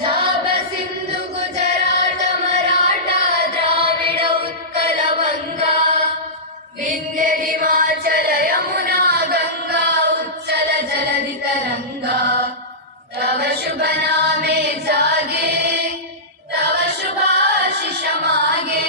ಪಂಜಾಬ ಸಿಂಧು ಗುಜರಾಟ ಮರಾಠ ದ್ರಾವಿಡ ಉತ್ಕಲ ಬಂಗ. ವಿಂಧ್ಯ ಹಿಮಾಚಲ ಯಮುನಾ ಗಂಗಾ ಉಚ್ಚಲ ಜಲದಿ ತರಂಗ ತವ ಶುಭ ನಾಮೆ ಜಾಗೆ, ತವ ಶುಭಾಶಿಷ ಮಾಗೆ.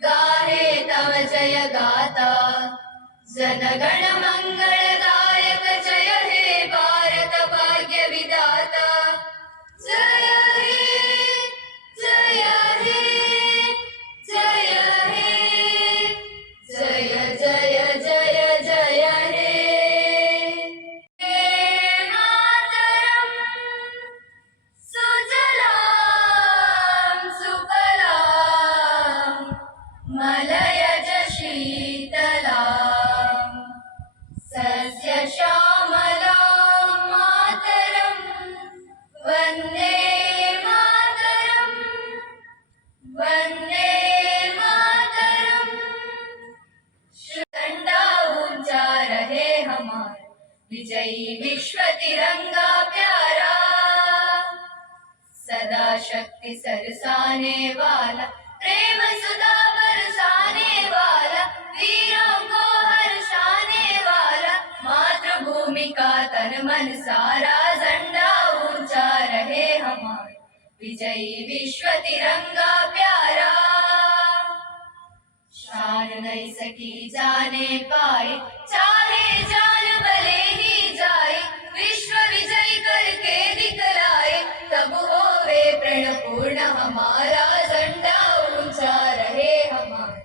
ಗಾರೆ ತವ ಜಯ ಗಾತ. ಜನಗಣ ಮಂಗಳ सदा शक्ति सरसाने वाला, प्रेम सुधा बरसाने वाला, वीरों को हर्षाने वाला, मातृभूमि का तन मन सारा झंडा ऊँचा रहे हमारा, विजयी विश्व तिरंगा प्यारा। शान नहीं सकी जाने पाए चाहे जान हमारा झंडा ऊंचा रहे हमारा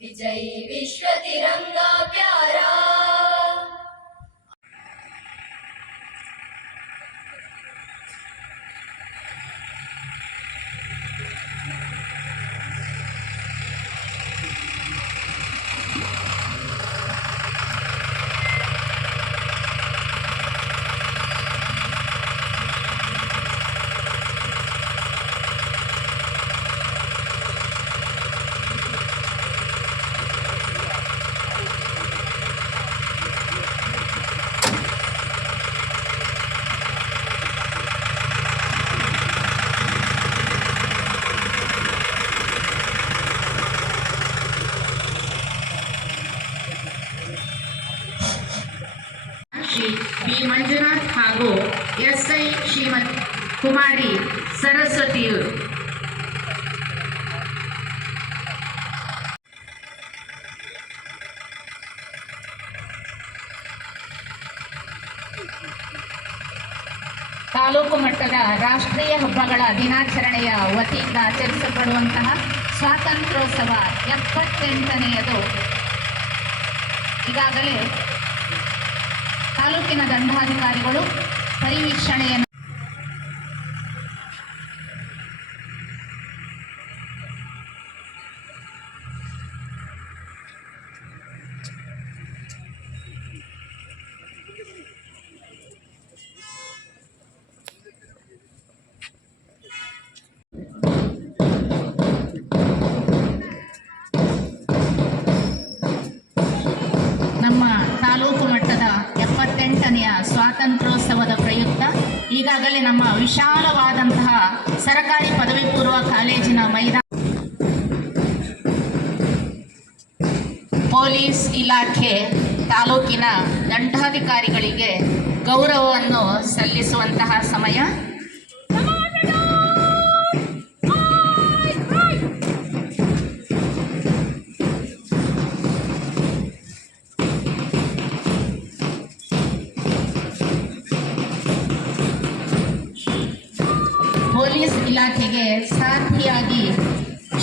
विजयी विश्व तिरंगा ಕುಮಾರಿ ಸರಸ್ವತಿಯವರು ತಾಲೂಕು ಮಟ್ಟದ ರಾಷ್ಟ್ರೀಯ ಹಬ್ಬಗಳ ದಿನಾಚರಣೆಯ ವತಿಯಿಂದ ಆಚರಿಸಲ್ಪಡುವಂತಹ ಸ್ವಾತಂತ್ರ್ಯೋತ್ಸವ ಎಪ್ಪತ್ತೆಂಟನೆಯದು. ಈಗಾಗಲೇ ತಾಲೂಕಿನ ದಂಡಾಧಿಕಾರಿಗಳು ಪರಿವೀಕ್ಷಣೆಯನ್ನು ಈಗಾಗಲೇ ನಮ್ಮ ವಿಶಾಲವಾದಂತಹ ಸರಕಾರಿ ಪದವಿ ಪೂರ್ವ ಕಾಲೇಜಿನ ಮೈದಾನ ಪೊಲೀಸ್ ಇಲಾಖೆ ತಾಲೂಕಿನ ದಂಡಾಧಿಕಾರಿಗಳಿಗೆ ಗೌರವವನ್ನು ಸಲ್ಲಿಸುವಂತಹ ಸಮಯ ಇಲಾಖೆಗೆ ಸಾಥಿಯಾಗಿ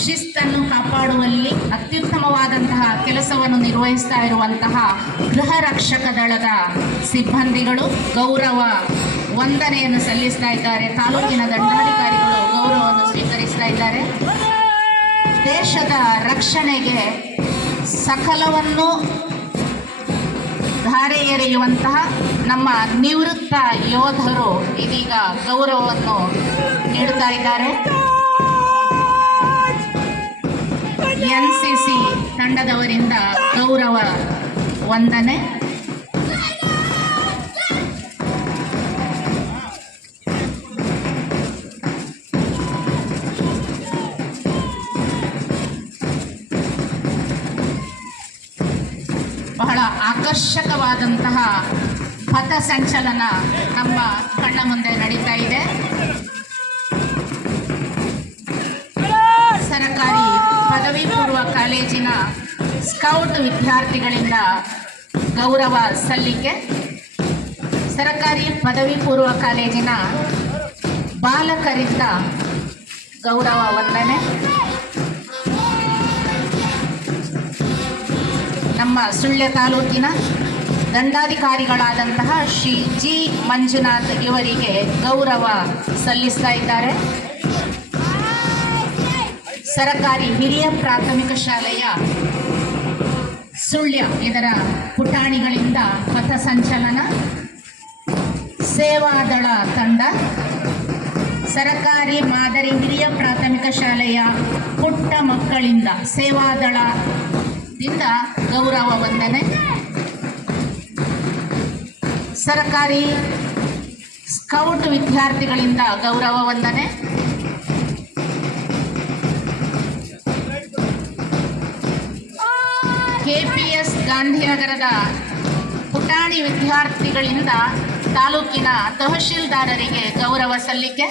ಶಿಸ್ತನ್ನು ಕಾಪಾಡುವಲ್ಲಿ ಅತ್ಯುತ್ತಮವಾದಂತಹ ಕೆಲಸವನ್ನು ನಿರ್ವಹಿಸ್ತಾ ಇರುವಂತಹ ಗೃಹ ರಕ್ಷಕ ದಳದ ಸಿಬ್ಬಂದಿಗಳು ಗೌರವ ವಂದನೆಯನ್ನು ಸಲ್ಲಿಸ್ತಾ ಇದ್ದಾರೆ. ತಾಲೂಕಿನ ದಂಡಾಧಿಕಾರಿಗಳು ಗೌರವವನ್ನು ಸ್ವೀಕರಿಸ್ತಾ ಇದ್ದಾರೆ. ದೇಶದ ರಕ್ಷಣೆಗೆ ಸಕಲವನ್ನು ಧಾರೆ ಎರೆಯುವಂತಹ ನಮ್ಮ ನಿವೃತ್ತ ಯೋಧರು ಇದೀಗ ಗೌರವವನ್ನು ನೀಡುತ್ತಾ ಇದ್ದಾರೆ. ಎನ್ ಸಿ ಸಿ ತಂಡದವರಿಂದ ಗೌರವ ವಂದನೆ. ಆಕರ್ಷಕವಾದಂತಹ ಪಥಸಂಚಲನ ನಮ್ಮ ಕಣ್ಣ ಮುಂದೆ ನಡೀತಾ ಇದೆ. ಸರಕಾರಿ ಪದವಿ ಪೂರ್ವ ಕಾಲೇಜಿನ ಸ್ಕೌಟ್ ವಿದ್ಯಾರ್ಥಿಗಳಿಂದ ಗೌರವ ಸಲ್ಲಿಕೆ. ಸರಕಾರಿ ಪದವಿ ಪೂರ್ವ ಕಾಲೇಜಿನ ಬಾಲಕರಿಂದ ಗೌರವ ವಂದನೆ. ನಮ್ಮ ಸುಳ್ಯ ತಾಲೂಕಿನ ದಂಡಾಧಿಕಾರಿಗಳಾದಂತಹ ಶ್ರೀ ಜಿ ಮಂಜುನಾಥ್ ಇವರಿಗೆ ಗೌರವ ಸಲ್ಲಿಸ್ತಾ ಇದ್ದಾರೆ. ಸರಕಾರಿ ಹಿರಿಯ ಪ್ರಾಥಮಿಕ ಶಾಲೆಯ ಸುಳ್ಯ ಇದರ ಪುಟಾಣಿಗಳಿಂದ ಪಥಸಂಚಲನ ಸೇವಾದಳ ತಂಡ, ಸರಕಾರಿ ಮಾದರಿ ಹಿರಿಯ ಪ್ರಾಥಮಿಕ ಶಾಲೆಯ ಪುಟ್ಟ ಮಕ್ಕಳಿಂದ ಸೇವಾದಳದಿಂದ ಗೌರವ ವಂದನೆ. ಸರಕಾರಿ ಸ್ಕೌಟ್ ವಿದ್ಯಾರ್ಥಿಗಳಿಂದ ಗೌರವ ವಂದನೆ. ಕೆಪಿಎಸ್ ಗಾಂಧಿನಗರದ ಪುಟಾಣಿ ವಿದ್ಯಾರ್ಥಿಗಳಿಂದ ತಾಲೂಕಿನ ತಹಶೀಲ್ದಾರರಿಗೆ ಗೌರವ ಸಲ್ಲಿಕೆ.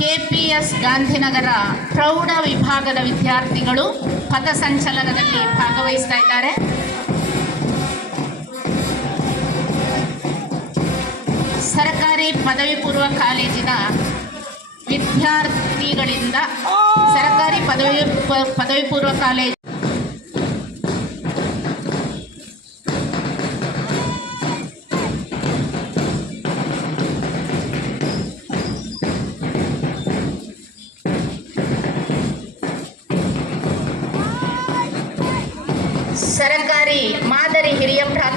ಕೆಪಿಎಸ್ ಗಾಂಧಿನಗರ ಪ್ರೌಢ ವಿಭಾಗದ ವಿದ್ಯಾರ್ಥಿಗಳು ಪಥಸಂಚಲನದಲ್ಲಿ ಭಾಗವಹಿಸ್ತಾ ಇದ್ದಾರೆ. ಸರ್ಕಾರಿ ಪದವಿ ಪೂರ್ವ ಕಾಲೇಜಿನ ವಿದ್ಯಾರ್ಥಿಗಳಿಂದ ಸರ್ಕಾರಿ ಪದವಿ ಪದವಿ ಪೂರ್ವ ಕಾಲೇಜು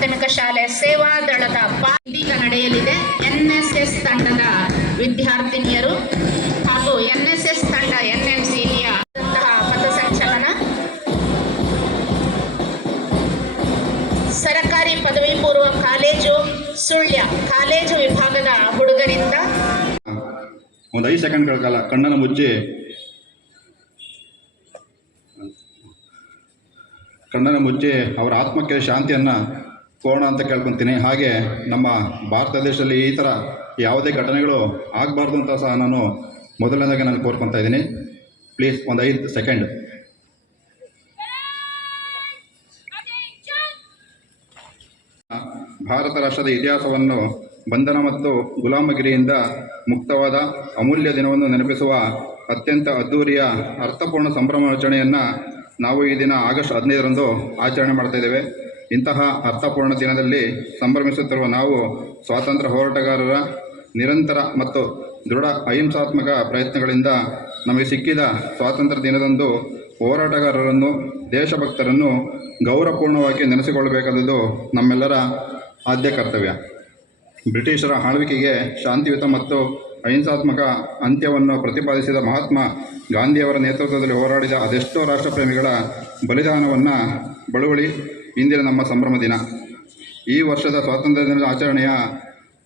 ಪ್ರಾಥಮಿಕ ಶಾಲೆ ಸೇವಾ ದಳದ ಇದೀಗ ನಡೆಯಲಿದೆ. ಎನ್ಎಸ್ಎಸ್ ತಂಡದ ವಿದ್ಯಾರ್ಥಿನಿಯರು ಹಾಗೂ ಎನ್ಎಸ್ಎಸ್ ತಂಡ ಎನ್ ಎಂ ಸಿಲಿಯ ಪಥಸಂಚಲನ ಸರಕಾರಿ ಪದವಿ ಪೂರ್ವ ಕಾಲೇಜು ಸುಳ್ಯ ಕಾಲೇಜು ವಿಭಾಗದ ಹುಡುಗರಿಂದ ಒಂದು ಐದು ಸೆಕೆಂಡ್ಗಳ ಕಾಲ ಕಣ್ಣನ್ನು ಮುಚ್ಚಿ. ಕಣ್ಣನ್ನು ಮುಚ್ಚಿ, ಅವರ ಆತ್ಮಕ್ಕೆ ಶಾಂತಿಯನ್ನು ಕೋಣ ಅಂತ ಕೇಳ್ಕೊತೀನಿ. ಹಾಗೆ ನಮ್ಮ ಭಾರತ ದೇಶದಲ್ಲಿ ಈ ಥರ ಯಾವುದೇ ಘಟನೆಗಳು ಆಗಬಾರ್ದು ಅಂತ ಸಹ ನಾನು ಮೊದಲನೇದಾಗಿ ನಾನು ಕೋರ್ಕೊತಾ ಇದ್ದೀನಿ. ಪ್ಲೀಸ್ ಒಂದು ಐದು ಸೆಕೆಂಡ್ ಭಾರತ ರಾಷ್ಟ್ರದ ಇತಿಹಾಸವನ್ನು ಬಂಧನ ಮತ್ತು ಗುಲಾಮಗಿರಿಯಿಂದ ಮುಕ್ತವಾದ ಅಮೂಲ್ಯ ದಿನವನ್ನು ನೆನಪಿಸುವ ಅತ್ಯಂತ ಅದ್ಧೂರಿಯ ಅರ್ಥಪೂರ್ಣ ಸಂಭ್ರಮಾಚರಣೆಯನ್ನು ನಾವು ಈ ದಿನ ಆಗಸ್ಟ್ ಹದಿನೈದರಂದು ಆಚರಣೆ ಮಾಡ್ತಾ ಇದ್ದೇವೆ. ಇಂತಹ ಅರ್ಥಪೂರ್ಣ ದಿನದಲ್ಲಿ ಸಂಭ್ರಮಿಸುತ್ತಿರುವ ನಾವು ಸ್ವಾತಂತ್ರ್ಯ ಹೋರಾಟಗಾರರ ನಿರಂತರ ಮತ್ತು ದೃಢ ಅಹಿಂಸಾತ್ಮಕ ಪ್ರಯತ್ನಗಳಿಂದ ನಮಗೆ ಸಿಕ್ಕಿದ ಸ್ವಾತಂತ್ರ್ಯ ದಿನದಂದು ಹೋರಾಟಗಾರರನ್ನು, ದೇಶಭಕ್ತರನ್ನು ಗೌರವಪೂರ್ಣವಾಗಿ ನೆನೆಸಿಕೊಳ್ಳಬೇಕಾದದ್ದು ನಮ್ಮೆಲ್ಲರ ಆದ್ಯ ಕರ್ತವ್ಯ. ಬ್ರಿಟಿಷರ ಆಳ್ವಿಕೆಗೆ ಶಾಂತಿಯುತ ಮತ್ತು ಅಹಿಂಸಾತ್ಮಕ ಅಂತ್ಯವನ್ನು ಪ್ರತಿಪಾದಿಸಿದ ಮಹಾತ್ಮ ಗಾಂಧಿಯವರ ನೇತೃತ್ವದಲ್ಲಿ ಹೋರಾಡಿದ ಅದೆಷ್ಟೋ ರಾಷ್ಟ್ರಪ್ರೇಮಿಗಳ ಬಲಿದಾನವನ್ನು ಬಳುವಳಿ ಇಂದಿನ ನಮ್ಮ ಸಂಭ್ರಮ ದಿನ. ಈ ವರ್ಷದ ಸ್ವಾತಂತ್ರ್ಯ ದಿನದ ಆಚರಣೆಯ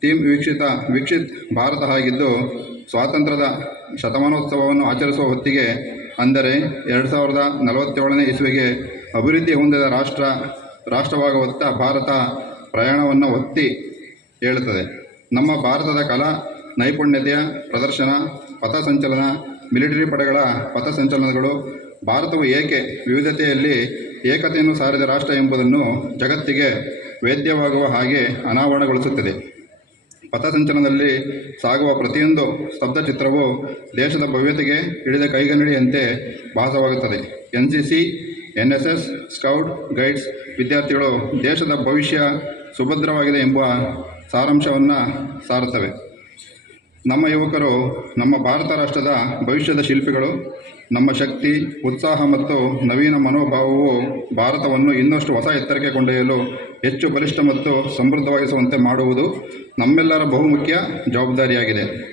ಥೀಮ್ ವೀಕ್ಷಿತ, ವೀಕ್ಷಿತ್ ಭಾರತ ಆಗಿದ್ದು, ಸ್ವಾತಂತ್ರ್ಯದ ಶತಮಾನೋತ್ಸವವನ್ನು ಆಚರಿಸುವ ಹೊತ್ತಿಗೆ, ಅಂದರೆ ಎರಡು ಸಾವಿರದ ನಲವತ್ತೇಳನೇ ಇಸುವಿಗೆ ಅಭಿವೃದ್ಧಿ ಹೊಂದಿದ ರಾಷ್ಟ್ರ, ರಾಷ್ಟ್ರವಾಗುವತ್ತ ಭಾರತ ಪ್ರಯಾಣವನ್ನು ಒತ್ತಿ ಹೇಳುತ್ತದೆ. ನಮ್ಮ ಭಾರತದ ಕಲಾ, ನೈಪುಣ್ಯತೆಯ ಪ್ರದರ್ಶನ ಪಥಸಂಚಲನ ಮಿಲಿಟರಿ ಪಡೆಗಳ ಪಥಸಂಚಲನಗಳು ಭಾರತವು ಏಕೆ ವಿವಿಧತೆಯಲ್ಲಿ ಏಕತೆಯನ್ನು ಸಾರಿದ ರಾಷ್ಟ್ರ ಎಂಬುದನ್ನು ಜಗತ್ತಿಗೆ ವೇದ್ಯವಾಗುವ ಹಾಗೆ ಅನಾವರಣಗೊಳಿಸುತ್ತದೆ. ಪಥಸಂಚಲನದಲ್ಲಿ ಸಾಗುವ ಪ್ರತಿಯೊಂದು ಸ್ತಬ್ಧಚಿತ್ರವು ದೇಶದ ಭವ್ಯತೆಗೆ ಹಿಡಿದ ಕೈಗನ್ನಡಿಯಂತೆ ಭಾಸವಾಗುತ್ತದೆ. N C C, N S S, scout, guides ವಿದ್ಯಾರ್ಥಿಗಳು ದೇಶದ ಭವಿಷ್ಯ ಸುಭದ್ರವಾಗಿದೆ ಎಂಬ ಸಾರಾಂಶವನ್ನು ಸಾರುತ್ತವೆ. ನಮ್ಮ ಯುವಕರು, ನಮ್ಮ ಭಾರತ ರಾಷ್ಟ್ರದ ಭವಿಷ್ಯದ ಶಿಲ್ಪಿಗಳು, ನಮ್ಮ ಶಕ್ತಿ, ಉತ್ಸಾಹ ಮತ್ತು ನವೀನ ಮನೋಭಾವವು ಭಾರತವನ್ನು ಇನ್ನಷ್ಟು ಹೊಸ ಎತ್ತರಕ್ಕೆ ಕೊಂಡೊಯ್ಯಲು ಹೆಚ್ಚು ಬಲಿಷ್ಠ ಮತ್ತು ಸಮೃದ್ಧವಾಗಿಸುವಂತೆ ಮಾಡುವುದು ನಮ್ಮೆಲ್ಲರ ಬಹುಮುಖ್ಯ ಜವಾಬ್ದಾರಿಯಾಗಿದೆ.